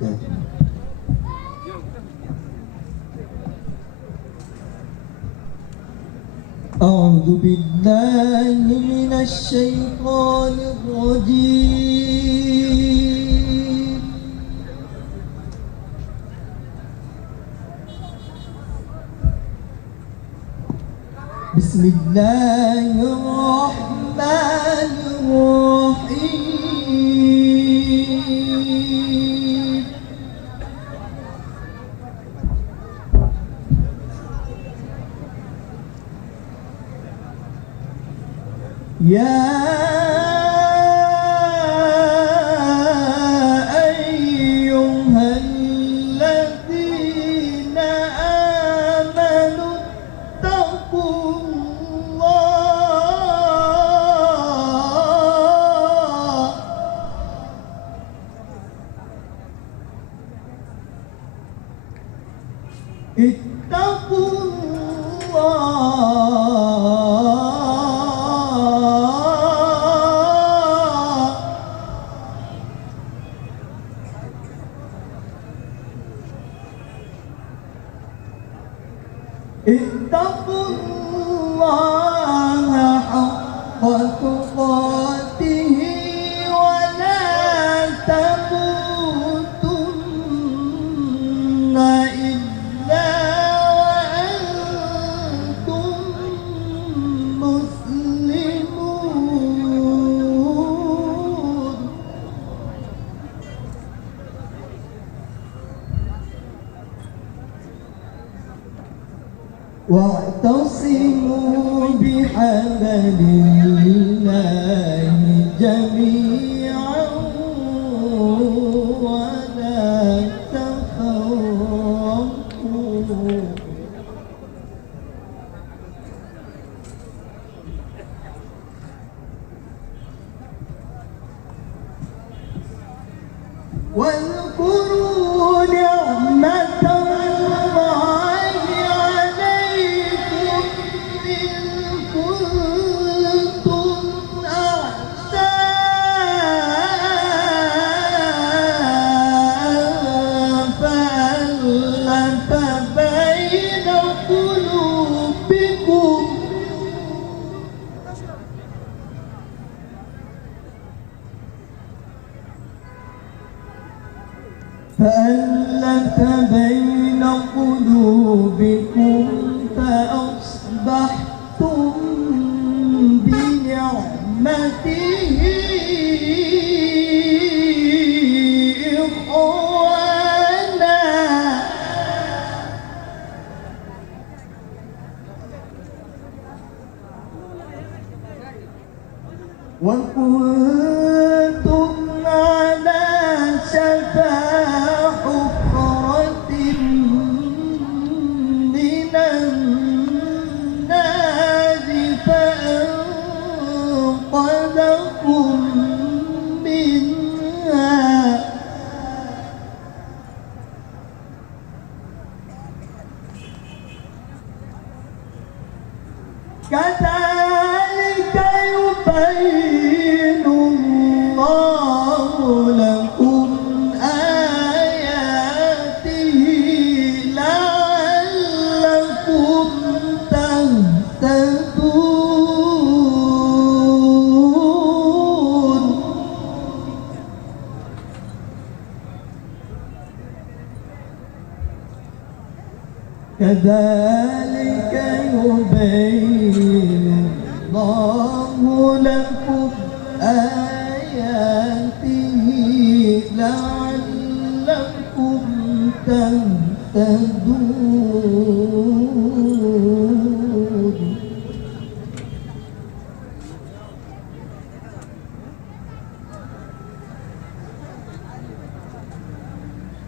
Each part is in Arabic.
وبركاته. أعوذ بالله من الشيطان الرجيم. بسم الله الرحمن الرحيم. يا أيها الذين آمنوا اتقوا الله اتقوا اتقوا الله حق تقاته ولا تموتن إلا وأنتم مسلمون. واعتصموا بحبل الله جميعا ولا تفرقوا. واذكروا نعمة الله عليكم إذ كنتم أعداء فألف بين قلوبكم فأصبحتم بنعمته إخوانا وكنتم على شفا حفرة من النار فأنقذكم منها كذلك يبين الله لكم آياته لعلكم تهتدون. كذلك يبين الله لكم آياته لعلكم تهتدون.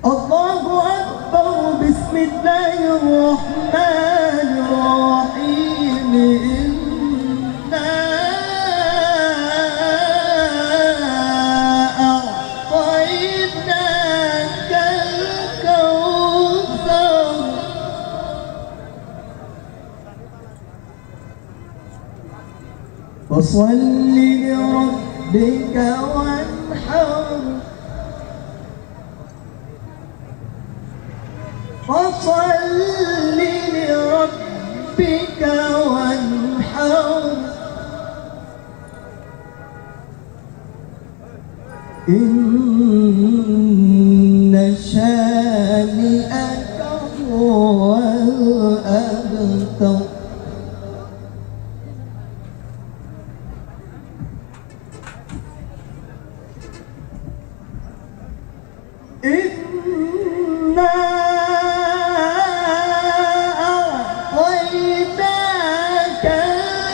الله أكبر. بسم الله الرحمن الرحيم. إنا أعطيناك الكوثر فصل لربك وانحر لربك وانحر إن شانئك هو الأبتر. إنا أعطيناك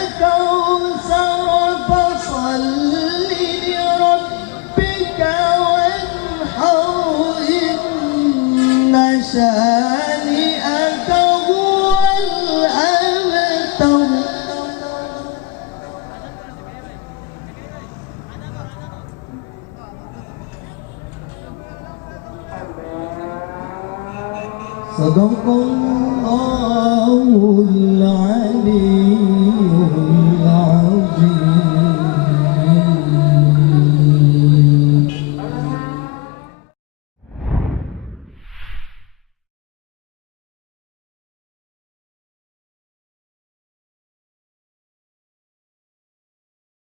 الكوثر فصل لربك وانحر إن شانئك هو الأبتر. صدق الله